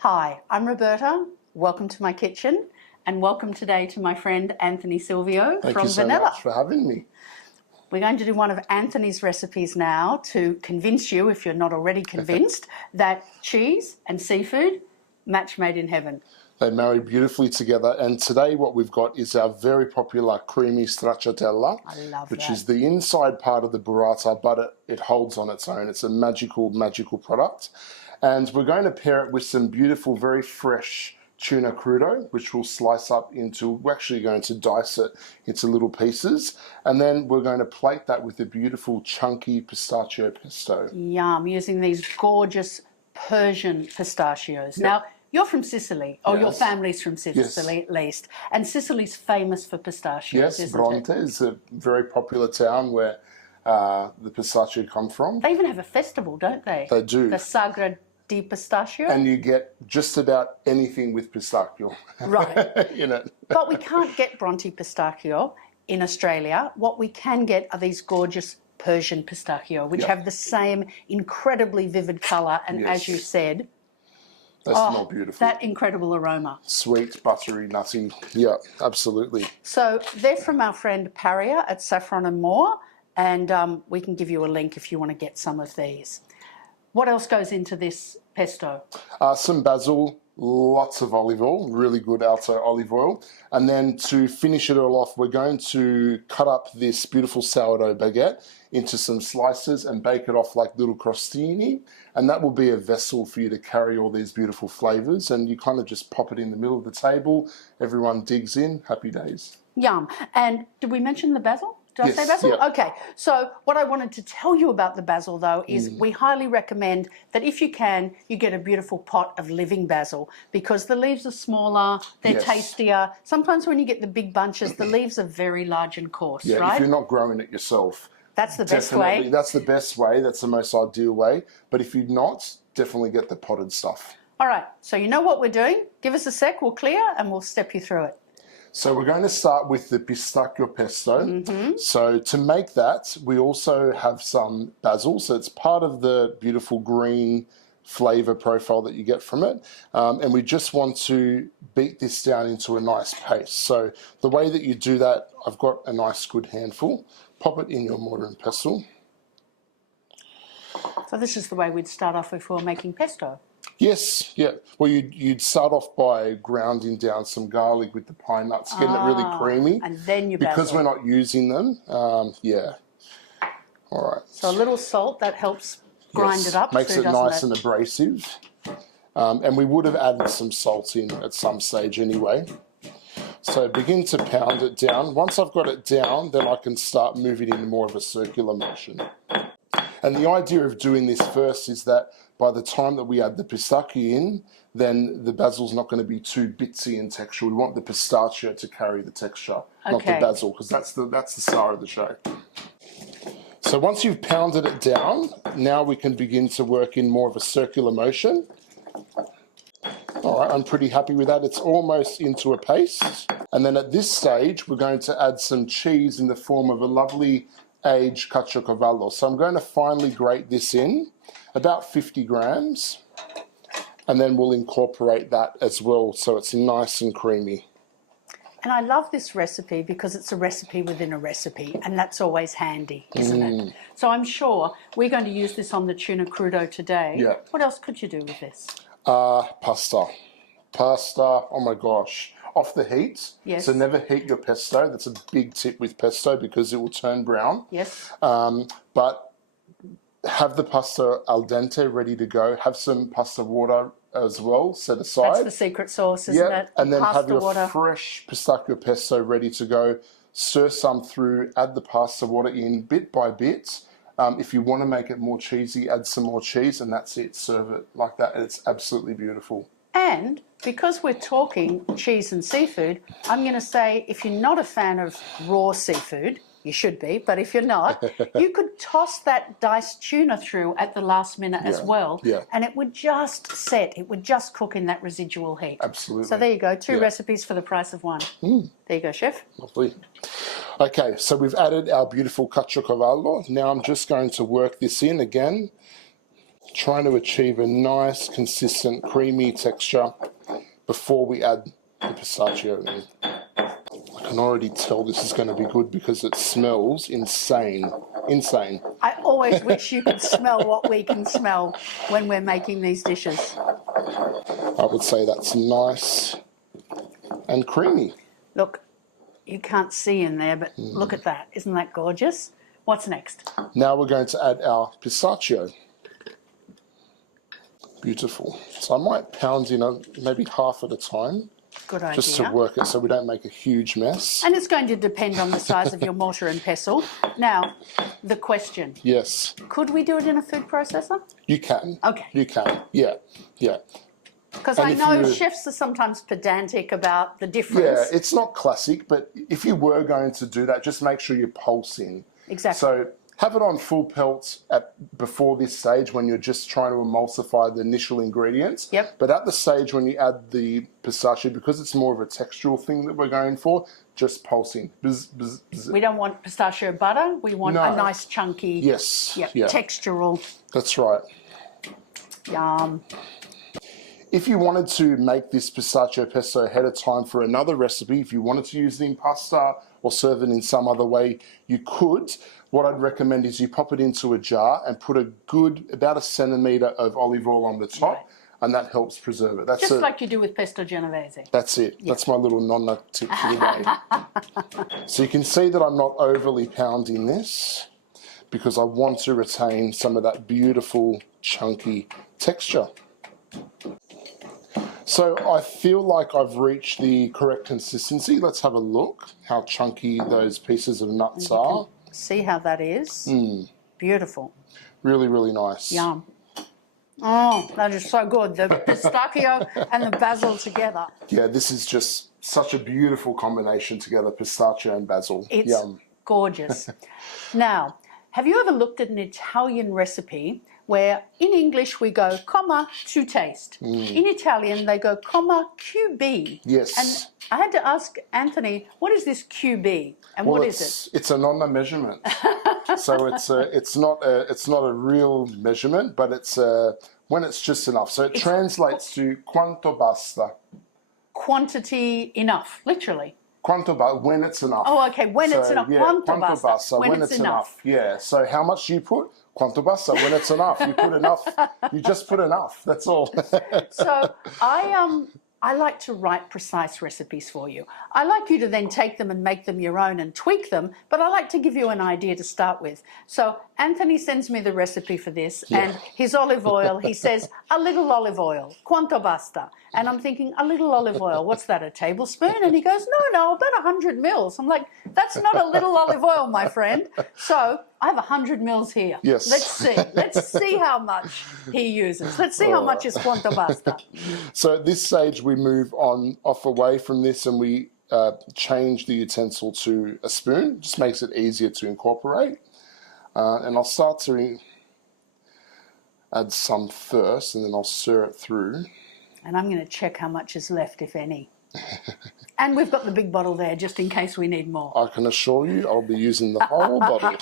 Hi, I'm Roberta. Welcome to my kitchen, and welcome today to my friend Anthony Silvio Thank from you so Vannella. much for having me. We're going to do one of Anthony's recipes now to convince you, if you're not already convinced, that cheese and seafood match made in heaven. They marry beautifully together, and today what we've got is our very popular creamy stracciatella, which is the inside part of the burrata, but it holds on its own. It's a magical, magical product. And we're going to pair it with some beautiful, very fresh tuna crudo, which we'll slice up into, we're actually going to dice it into little pieces, and then we're going to plate that with a beautiful chunky pistachio pesto. Yum, using these gorgeous Persian pistachios. Yep. Now, you're from Sicily, or your family's from Sicily at least, and Sicily's famous for pistachios, isn't Bronte is a very popular town where the pistachio come from. They even have a festival, don't they? They do. The Sagra di Pistachio. And you get just about anything with pistachio. Right. In it. But we can't get Bronte pistachio in Australia. What we can get are these gorgeous Persian pistachio, which have the same incredibly vivid colour and, as you said, they smell beautiful. That incredible aroma. Sweet, buttery, nutty. Yeah, absolutely. So they're from our friend Paria at Saffron and More, and we can give you a link if you want to get some of these. What else goes into this pesto? Some basil, lots of olive oil, really good Alto olive oil. And then to finish it all off, we're going to cut up this beautiful sourdough baguette into some slices and bake it off like little crostini. And that will be a vessel for you to carry all these beautiful flavours. And you kind of just pop it in the middle of the table. Everyone digs in. Happy days. Yum. And did we mention the basil? Did I say basil? Yeah. Okay. So what I wanted to tell you about the basil, though, is we highly recommend that if you can, you get a beautiful pot of living basil, because the leaves are smaller, they're tastier. Sometimes when you get the big bunches, the leaves are very large and coarse, right? If you're not growing it yourself. That's the best way. That's the best way. That's the most ideal way. But if you're not, definitely get the potted stuff. All right. So you know what we're doing. Give us a sec. We'll clear and we'll step you through it. So we're going to start with the pistachio pesto. So to make that, we also have some basil. So it's part of the beautiful green flavour profile that you get from it. And we just want to beat this down into a nice paste. So the way that you do that, I've got a nice good handful. Pop it in your mortar and pestle. So this is the way we'd start off if we were making pesto. Yes, yeah. Well, you'd start off by grounding down some garlic with the pine nuts, getting it really creamy. And then you basil. Because we're not using them, yeah. All right. So a little salt, that helps grind it up. Makes it nice and abrasive. And we would have added some salt in at some stage anyway. So begin to pound it down. Once I've got it down, then I can start moving in more of a circular motion. And the idea of doing this first is that by the time that we add the pistachio in, then the basil's not going to be too bitsy in texture. We want the pistachio to carry the texture, not the basil, because that's the star of the show. So once you've pounded it down, now we can begin to work in more of a circular motion. All right, I'm pretty happy with that. It's almost into a paste. And then at this stage, we're going to add some cheese in the form of a lovely aged caciocavallo. So I'm going to finely grate this in, about 50 grams, and then we'll incorporate that as well so it's nice and creamy. And I love this recipe because it's a recipe within a recipe, and that's always handy, isn't it? So I'm sure we're going to use this on the tuna crudo today. Yeah. What else could you do with this? Pasta. Pasta, oh my gosh. Off the heat. Yes. So never heat your pesto. That's a big tip with pesto because it will turn brown. Yes. But have the pasta al dente ready to go. Have some pasta water as well set aside. That's the secret sauce, isn't it? And then pasta have your water. fresh pistachio pesto ready to go. Stir some through, add the pasta water in bit by bit. If you want to make it more cheesy, add some more cheese, and that's it. Serve it like that, and it's absolutely beautiful. And because we're talking cheese and seafood, I'm going to say if you're not a fan of raw seafood, you should be, but if you're not, you could toss that diced tuna through at the last minute as well, and it would just set, it would just cook in that residual heat. Absolutely. So there you go, two recipes for the price of one. There you go, chef. Lovely. Okay, so we've added our beautiful caciocavallo. Now I'm just going to work this in again. trying to achieve a nice, consistent, creamy texture before we add the pistachio in. I can already tell this is going to be good because it smells insane. Insane. I always wish you could smell what we can smell when we're making these dishes. I would say that's nice and creamy. Look, you can't see in there, but look at that. Isn't that gorgeous? What's next? Now we're going to add our pistachio. Beautiful. So I might pound in maybe half at a time. Good idea. Just to work it so we don't make a huge mess. And it's going to depend on the size of your mortar and pestle. Now, the question. Yes. Could we do it in a food processor? You can. Okay. You can. Yeah. Yeah. Because I know chefs are sometimes pedantic about the difference. Yeah, it's not classic, but if you were going to do that, just make sure you're pulsing. Exactly. So have it on full pelt before this stage when you're just trying to emulsify the initial ingredients. Yep. But at the stage when you add the pistachio, because it's more of a textural thing that we're going for, just pulsing. Bzz, bzz, bzz. We don't want pistachio butter. We want a nice chunky, textural. That's right. Yum. If you wanted to make this pistachio pesto ahead of time for another recipe, if you wanted to use it in pasta or serve it in some other way, you could. What I'd recommend is you pop it into a jar and put about a centimetre of olive oil on the top, and that helps preserve it. That's just like you do with pesto genovese. That's it. Yeah. That's my little nonna tip for the day. So you can see that I'm not overly pounding this because I want to retain some of that beautiful chunky texture. So I feel like I've reached the correct consistency. Let's have a look how chunky those pieces of nuts are. See how that is? Beautiful. Really, really nice. Yum. Oh, that is so good. The pistachio and the basil together. Yeah, this is just such a beautiful combination together, pistachio and basil. It's Yum. Gorgeous. Now, have you ever looked at an Italian recipe where in English we go comma to taste? In Italian they go comma QB. Yes. And I had to ask Anthony, what is this QB and what is it? It's a nonna measurement. So it's not a real measurement, but it's when it's just enough. So it translates to quanto basta. Quantity enough, literally. Quanto basta, when it's enough. Oh, okay, when it's enough. Yeah, Quanto basta, when it's enough. Yeah, so how much do you put? Quanto basta, when it's enough. You put enough, you just put enough, that's all. So I like to write precise recipes for you. I like you to then take them and make them your own and tweak them, but I like to give you an idea to start with. So Anthony sends me the recipe for this and his olive oil, he says, a little olive oil, quanto basta? And I'm thinking, a little olive oil, what's that, a tablespoon? And he goes, no, about 100 mils. I'm like, that's not a little olive oil, my friend. So I have 100 mils here. Yes. Let's see how much he uses. Let's see how much is quanto basta. So at this stage we move off away from this and we change the utensil to a spoon. Just makes it easier to incorporate. And I'll start to add some first and then I'll stir it through. And I'm going to check how much is left, if any. And we've got the big bottle there, just in case we need more. I can assure you I'll be using the whole bottle.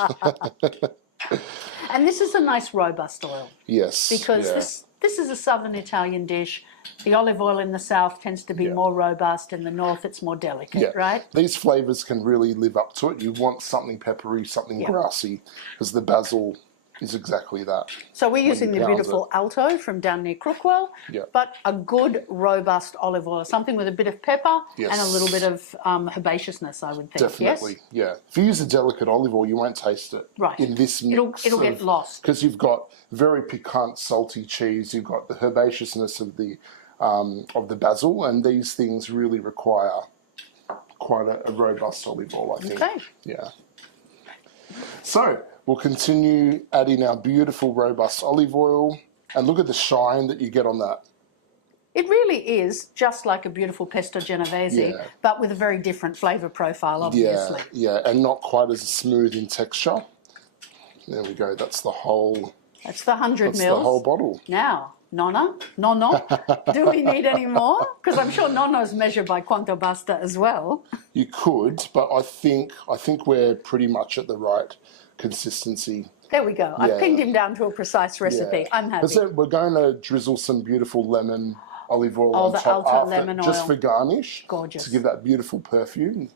And this is a nice robust oil. Yes. Because this is a southern Italian dish. The olive oil in the south tends to be more robust. In the north, it's more delicate, right? These flavours can really live up to it. You want something peppery, something grassy, because the basil is exactly that. So we're using the beautiful Alto from down near Crookwell, but a good, robust olive oil, something with a bit of pepper and a little bit of herbaceousness, I would think. Definitely, yeah. If you use a delicate olive oil, you won't taste it. Right. In this mix. It'll get lost. Because you've got very piquant, salty cheese, you've got the herbaceousness of the basil, and these things really require quite a robust olive oil, I think. Okay. Yeah. So we'll continue adding our beautiful robust olive oil, and look at the shine that you get on that. It really is just like a beautiful pesto genovese, but with a very different flavour profile, obviously. Yeah, and not quite as smooth in texture. There we go. That's the whole. That's the 100 mils. That's the whole bottle. Now, Nonna, do we need any more? Because I'm sure Nonno's measured by quanto basta as well. You could, but I think we're pretty much at the right consistency There we go. I Yeah. pinned him down to a precise recipe. Yeah. I'm happy. So we're going to drizzle some beautiful lemon olive oil Oh, on the top Alto after, lemon just oil. for garnish. Gorgeous. To give that beautiful perfume.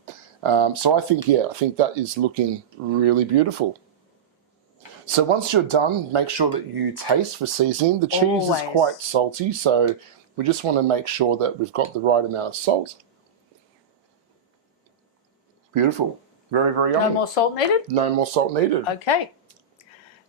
So I think that is looking really beautiful. So once you're done, make sure that you taste for seasoning. The cheese is Always. quite salty, so we just want to make sure that we've got the right amount of salt. Beautiful. Very, very yummy. No more salt needed? No more salt needed. Okay.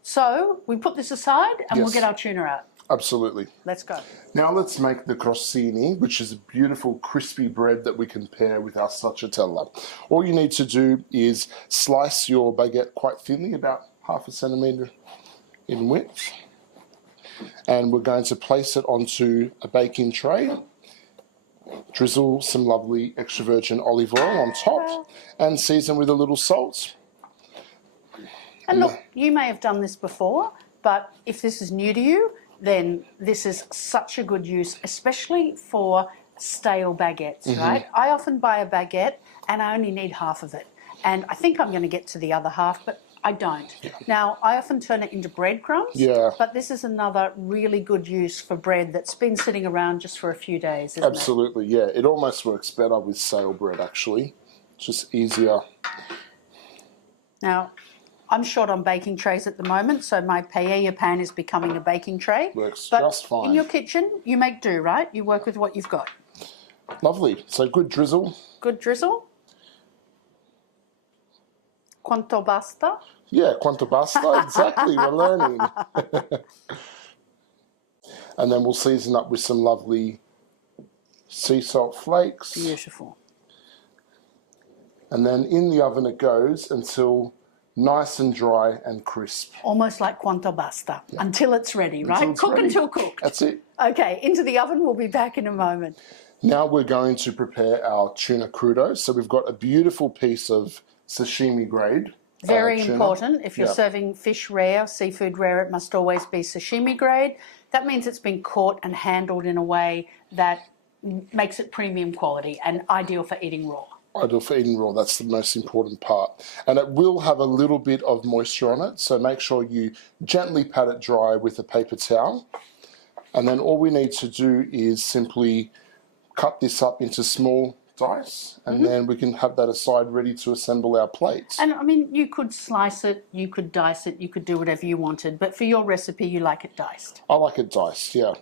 So we put this aside and we'll Yes. get our tuna out. Absolutely. Let's go. Now let's make the crostini, which is a beautiful crispy bread that we can pair with our stracciatella. All you need to do is slice your baguette quite thinly, about 1/2 centimetre in width. And we're going to place it onto a baking tray. Drizzle some lovely extra virgin olive oil on top and season with a little salt. And look, you may have done this before, but if this is new to you, then this is such a good use, especially for stale baguettes, right? I often buy a baguette and I only need half of it. And I think I'm going to get to the other half, but I don't. Now, I often turn it into breadcrumbs, but this is another really good use for bread that's been sitting around just for a few days, isn't Absolutely, yeah. It almost works better with stale bread, actually. It's just easier. Now, I'm short on baking trays at the moment, so my paella pan is becoming a baking tray. Works but just fine. In your kitchen, you make do, right? You work with what you've got. Lovely. So good drizzle. Good drizzle. Quanto basta? Yeah, quanto basta. Exactly, we're learning. And then we'll season up with some lovely sea salt flakes. Beautiful. And then in the oven it goes until nice and dry and crisp. Almost like quanto basta, until it's ready, right? it's Cook ready. until cooked. That's it. Okay, into the oven. We'll be back in a moment. Now we're going to prepare our tuna crudo. So we've got a beautiful piece of sashimi grade. Very tuna. important. If you're serving fish rare, seafood rare, it must always be sashimi grade. That means it's been caught and handled in a way that makes it premium quality and ideal for eating raw. Ideal for eating raw, that's the most important part. And it will have a little bit of moisture on it, so make sure you gently pat it dry with a paper towel. And then all we need to do is simply cut this up into small dice, and then we can have that aside ready to assemble our plates. And I mean, you could slice it, you could dice it, you could do whatever you wanted, but for your recipe, you like it diced. I like it diced, yeah.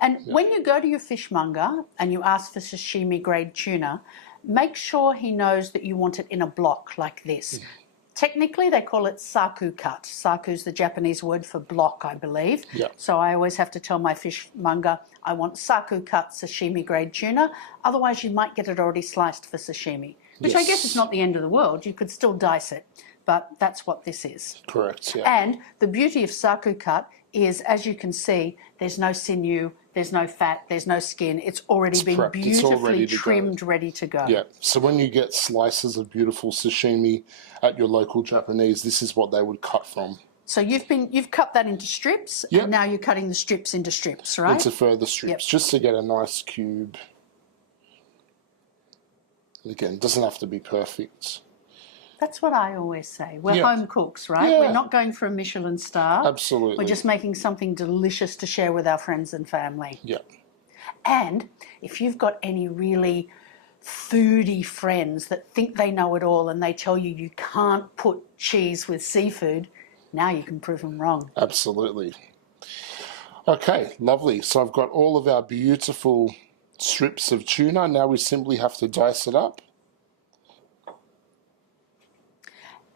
And when you go to your fishmonger and you ask for sashimi grade tuna, make sure he knows that you want it in a block like this. Technically, they call it saku cut. Saku's the Japanese word for block, I believe. Yeah. So I always have to tell my fishmonger, I want saku cut sashimi grade tuna. Otherwise, you might get it already sliced for sashimi, which I guess is not the end of the world. You could still dice it, but that's what this is. Correct, yeah. And the beauty of saku cut is, as you can see, there's no sinew, there's no fat, there's no skin. It's already been prepped. It's all beautifully ready to go. trimmed, ready to go. Yeah, so when you get slices of beautiful sashimi at your local Japanese, this is what they would cut from. So you've cut that into strips, and now you're cutting the strips into strips, right? Into further strips, just to get a nice cube. And again, it doesn't have to be perfect. That's what I always say. We're home cooks, right? Yeah. We're not going for a Michelin star. Absolutely. We're just making something delicious to share with our friends and family. Yeah. And if you've got any really foodie friends that think they know it all and they tell you you can't put cheese with seafood, now you can prove them wrong. Absolutely. Okay, lovely. So I've got all of our beautiful strips of tuna. Now we simply have to dice it up.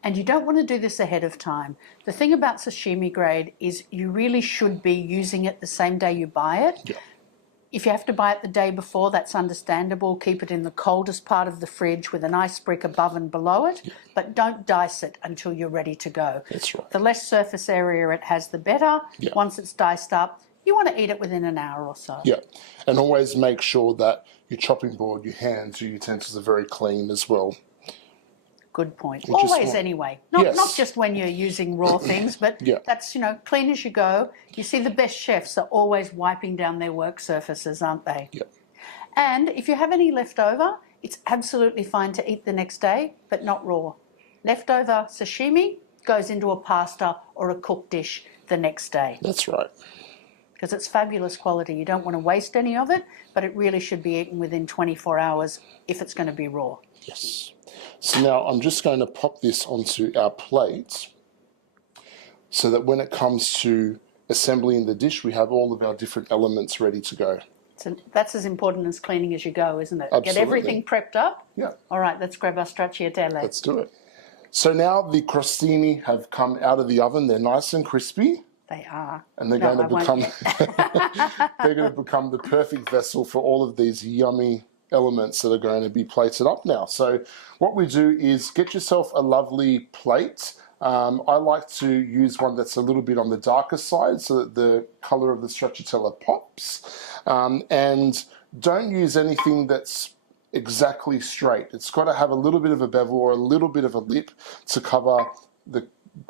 And you don't want to do this ahead of time. The thing about sashimi grade is you really should be using it the same day you buy it. Yeah. If you have to buy it the day before, that's understandable. Keep it in the coldest part of the fridge with an ice brick above and below it, but don't dice it until you're ready to go. That's right. The less surface area it has, the better. Yeah. Once it's diced up, you want to eat it within an hour or so. Yeah, and always make sure that your chopping board, your hands, your utensils are very clean as well. Good point. We just Always want- anyway. Not Yes. just when you're using raw things, but that's, clean as you go. You see the best chefs are always wiping down their work surfaces, aren't they? Yeah. And if you have any left over, it's absolutely fine to eat the next day, but not raw. Leftover sashimi, goes into a pasta or a cooked dish the next day. That's right. Because it's fabulous quality. You don't want to waste any of it, but it really should be eaten within 24 hours if it's going to be raw. Yes. So now I'm just going to pop this onto our plate so that when it comes to assembling the dish, we have all of our different elements ready to go. So that's as important as cleaning as you go, isn't it? Absolutely. Get everything prepped up. Yeah. All right, let's grab our stracciatella. Let's do it. So now the crostini have come out of the oven. They're nice and crispy. They are. And they're going to become they're going to become the perfect vessel for all of these yummy elements that are going to be plated up now. So what we do is get yourself a lovely plate. I like to use one that's a little bit on the darker side so that the color of the stracciatella pops. And don't use anything that's exactly straight. It's got to have a little bit of a bevel or a little bit of a lip to cover the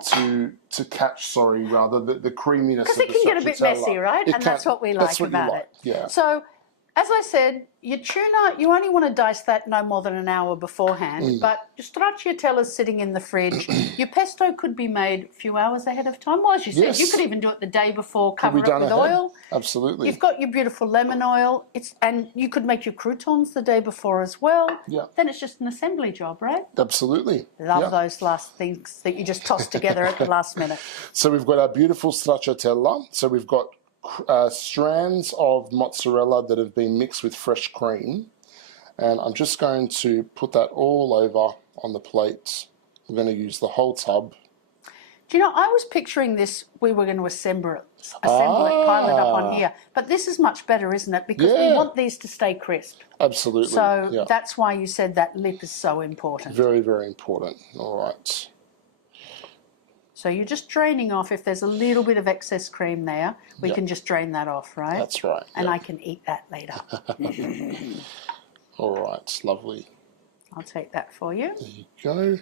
to catch the creaminess of the Because it can get a bit messy, right? And that's what we like about it. Yeah. So, as I said, your tuna, you only want to dice that no more than an hour beforehand, but your stracciatella's sitting in the fridge. Your pesto could be made a few hours ahead of time. Well, as you said, you could even do it the day before, cover it with oil. Absolutely. You've got your beautiful lemon oil, and you could make your croutons the day before as well. Yeah. Then it's just an assembly job, right? Absolutely. Love those last things that you just toss together at the last minute. So we've got our beautiful stracciatella. So we've got strands of mozzarella that have been mixed with fresh cream, and I'm just going to put that all over on the plate. We're going to use the whole tub. Do you know, I was picturing this, we were going to assemble it, pile it up on here, but this is much better, isn't it? Because we want these to stay crisp. Absolutely. So that's why you said that lip is so important. Very, very important. All right. So you're just draining off. If there's a little bit of excess cream there, we can just drain that off, right? That's right. And I can eat that later. All right, lovely. I'll take that for you. There you go.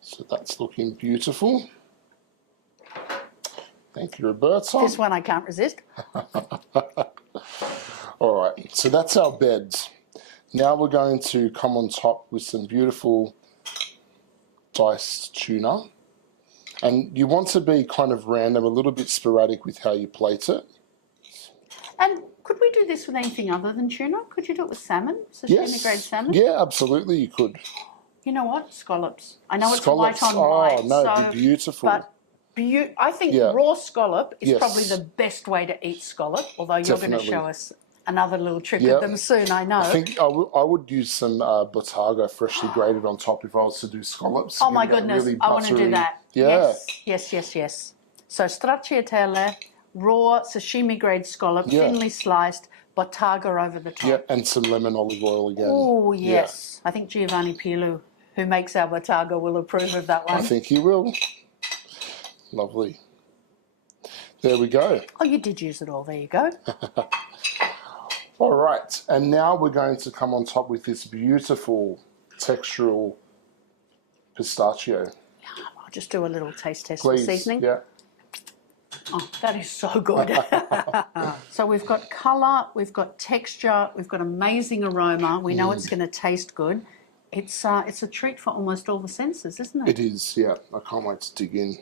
So that's looking beautiful. Thank you, Roberta. This one I can't resist. All right, so that's our beds. Now we're going to come on top with some beautiful diced tuna, and you want to be kind of random, a little bit sporadic with how you plate it. And could we do this with anything other than tuna? Could you do it with salmon? Sashimi grade salmon? Yeah, absolutely, you could. You know what? Scallops. I know it's Scallops, white on white. Oh no, so, it'd be beautiful. But I think raw scallop is probably the best way to eat scallop, although you're going to show us another little trick with them soon, I know. I think I would use some botarga freshly grated on top if I was to do scallops. Oh my goodness, really I want to do that. Yeah. Yes. So stracciatella, raw sashimi grade scallop, thinly sliced, botarga over the top. Yeah, and some lemon olive oil again. Oh yes. I think Giovanni Pilu, who makes our botarga, will approve of that one. I think he will. Lovely. There we go. Oh, you did use it all. There you go. All right, and now we're going to come on top with this beautiful textural pistachio. I'll just do a little taste test Please. of seasoning. Yeah. Oh, that is so good. So we've got colour, we've got texture, we've got amazing aroma. We know it's going to taste good. It's a treat for almost all the senses, isn't it? It is, yeah. I can't wait to dig in.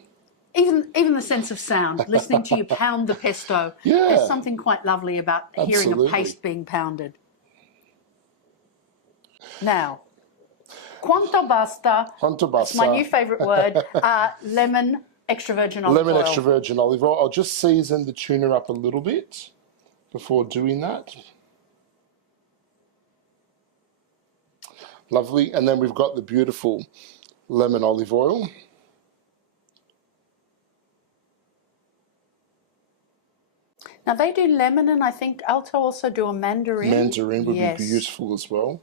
Even the sense of sound, listening to you pound the pesto. Yeah. There's something quite lovely about hearing a paste being pounded. Now, quanto basta? Quanto basta? It's my new favourite word. Lemon extra virgin olive oil. Lemon extra virgin olive oil. I'll just season the tuna up a little bit before doing that. Lovely. And then we've got the beautiful lemon olive oil. Now they do lemon, and I think Alto also do a mandarin. Mandarin would be beautiful as well.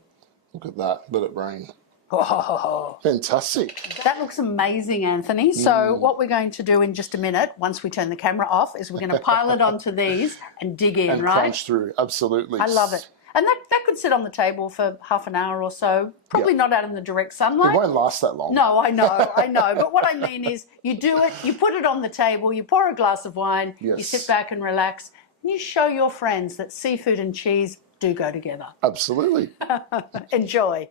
Look at that. Let it rain. Oh, fantastic. That looks amazing, Anthony. So what we're going to do in just a minute, once we turn the camera off, is we're going to pile it onto these and dig in, and right? crunch through. Absolutely. I love it. And that could sit on the table for half an hour or so, probably not out in the direct sunlight. It won't last that long. No, I know. But what I mean is you do it, you put it on the table, you pour a glass of wine, you sit back and relax, and you show your friends that seafood and cheese do go together. Absolutely. Enjoy.